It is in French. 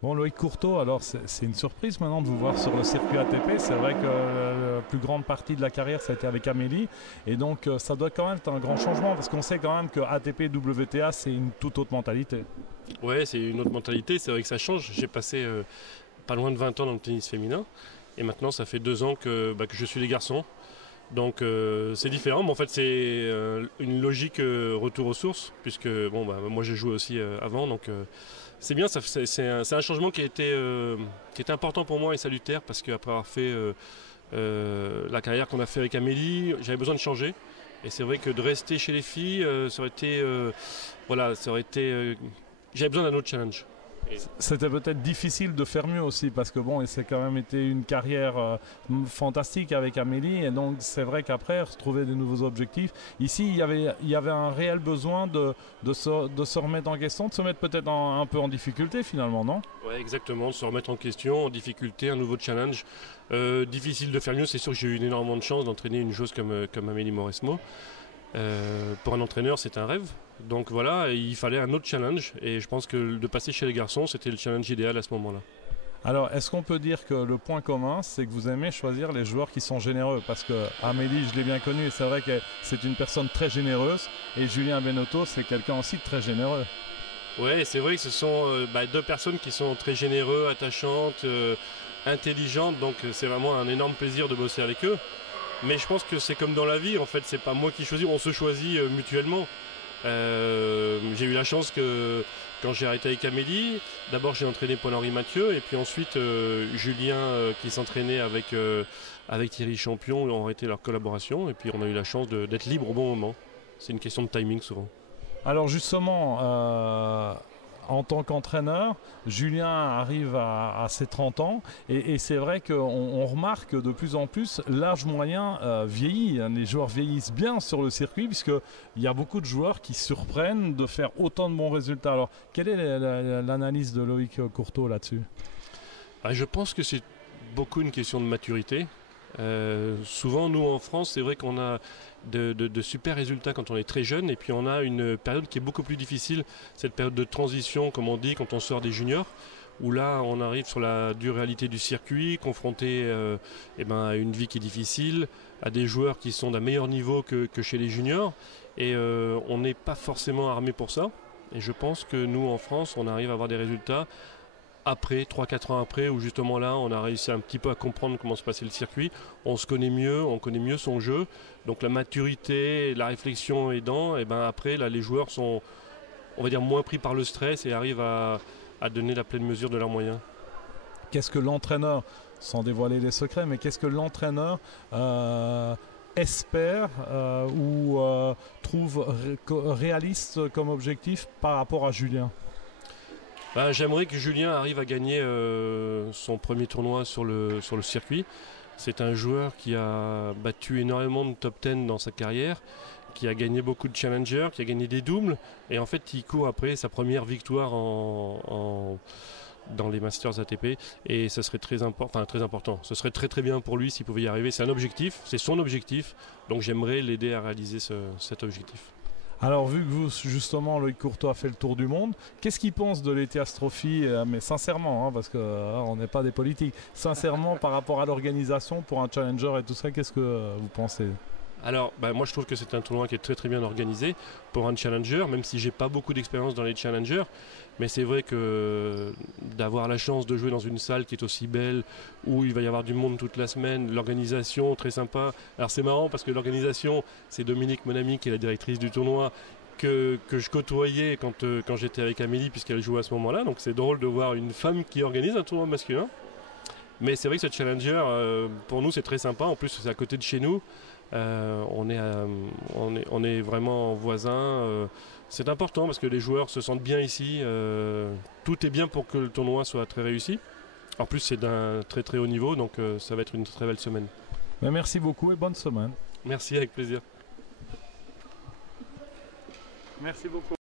Bon, Loïc Courteau, alors c'est une surprise maintenant de vous voir sur le circuit ATP. C'est vrai que la plus grande partie de la carrière, ça a été avec Amélie. Et donc, ça doit quand même être un grand changement parce qu'on sait quand même que ATP WTA, c'est une toute autre mentalité. Ouais, c'est une autre mentalité, c'est vrai que ça change. J'ai passé pas loin de 20 ans dans le tennis féminin. Et maintenant, ça fait 2 ans que je suis les garçons. Donc c'est différent, mais en fait c'est une logique retour aux sources, puisque moi j'ai joué aussi avant, donc c'est bien, c'est un changement qui était important pour moi et salutaire, parce qu'après avoir fait la carrière qu'on a fait avec Amélie, j'avais besoin de changer. Et c'est vrai que de rester chez les filles, ça aurait été, j'avais besoin d'un autre challenge. C'était peut-être difficile de faire mieux aussi parce que bon, et c'est quand même été une carrière fantastique avec Amélie et donc c'est vrai qu'après retrouver de nouveaux objectifs. Ici, il y avait un réel besoin de se remettre en question, de se mettre peut-être un peu en difficulté finalement, non? Ouais, exactement, de se remettre en question, en difficulté, un nouveau challenge. Difficile de faire mieux, c'est sûr que j'ai eu énormément de chance d'entraîner une joueuse comme Amélie Mauresmo. Pour un entraîneur, c'est un rêve. Donc voilà, il fallait un autre challenge. Et je pense que de passer chez les garçons, c'était le challenge idéal à ce moment-là. Alors, est-ce qu'on peut dire que le point commun, c'est que vous aimez choisir les joueurs qui sont généreux? Parce que Amélie, je l'ai bien connue, et c'est vrai que c'est une personne très généreuse. Et Julien Benotto, c'est quelqu'un aussi de très généreux. Ouais, c'est vrai que ce sont deux personnes qui sont très généreux, attachantes, intelligentes. Donc c'est vraiment un énorme plaisir de bosser avec eux. Mais je pense que c'est comme dans la vie, en fait, c'est pas moi qui choisis, on se choisit mutuellement. J'ai eu la chance que quand j'ai arrêté avec Amélie, d'abord j'ai entraîné Paul-Henri Mathieu et puis ensuite Julien qui s'entraînait avec Thierry Champion ont arrêté leur collaboration et puis on a eu la chance d'être libre au bon moment. C'est une question de timing souvent. Alors justement, en tant qu'entraîneur, Julien arrive à ses 30 ans et c'est vrai qu'on remarque de plus en plus l'âge moyen vieillit. Les joueurs vieillissent bien sur le circuit puisqu'il y a beaucoup de joueurs qui surprennent de faire autant de bons résultats. Alors, quelle est l'analyse de Loïc Courteau là-dessus? Je pense que c'est beaucoup une question de maturité. Souvent, nous en France, c'est vrai qu'on a de super résultats quand on est très jeune, et puis on a une période qui est beaucoup plus difficile, cette période de transition, comme on dit, quand on sort des juniors, où là, on arrive sur la dure réalité du circuit, confronté à une vie qui est difficile, à des joueurs qui sont d'un meilleur niveau que chez les juniors, et on n'est pas forcément armé pour ça. Et je pense que nous, en France, on arrive à avoir des résultats après, 3-4 ans après, où justement là, on a réussi un petit peu à comprendre comment se passait le circuit. On se connaît mieux, on connaît mieux son jeu. Donc la maturité, la réflexion aidant, et ben après, là, les joueurs sont, on va dire, moins pris par le stress et arrivent à donner la pleine mesure de leurs moyens. Qu'est-ce que l'entraîneur, sans dévoiler les secrets, mais qu'est-ce que l'entraîneur espère ou trouve réaliste comme objectif par rapport à Julien? J'aimerais que Julien arrive à gagner son premier tournoi sur le circuit. C'est un joueur qui a battu énormément de top 10 dans sa carrière, qui a gagné beaucoup de challengers, qui a gagné des doubles. Et en fait, il court après sa première victoire dans les Masters ATP. Et ça serait très important. Ce serait très très bien pour lui s'il pouvait y arriver. C'est un objectif, c'est son objectif. Donc j'aimerais l'aider à réaliser cet objectif. Alors, vu que vous, justement, Loïc Courteau a fait le tour du monde, qu'est-ce qu'il pense de l'ETIAS Trophy, mais sincèrement, hein, parce qu'on n'est pas des politiques, sincèrement, par rapport à l'organisation pour un challenger et tout ça, qu'est-ce que vous pensez? Alors, moi je trouve que c'est un tournoi qui est très très bien organisé pour un challenger, même si j'ai pas beaucoup d'expérience dans les challengers. Mais c'est vrai que d'avoir la chance de jouer dans une salle qui est aussi belle, où il va y avoir du monde toute la semaine, l'organisation très sympa. Alors c'est marrant parce que l'organisation, c'est Dominique, mon amie, qui est la directrice du tournoi, que je côtoyais quand j'étais avec Amélie, puisqu'elle jouait à ce moment-là. Donc c'est drôle de voir une femme qui organise un tournoi masculin. Mais c'est vrai que ce challenger, pour nous, c'est très sympa. En plus, c'est à côté de chez nous. On est vraiment voisins. C'est important parce que les joueurs se sentent bien ici. Tout est bien pour que le tournoi soit très réussi. En plus, c'est d'un très très haut niveau, donc ça va être une très belle semaine. Mais merci beaucoup et bonne semaine. Merci, avec plaisir. Merci beaucoup.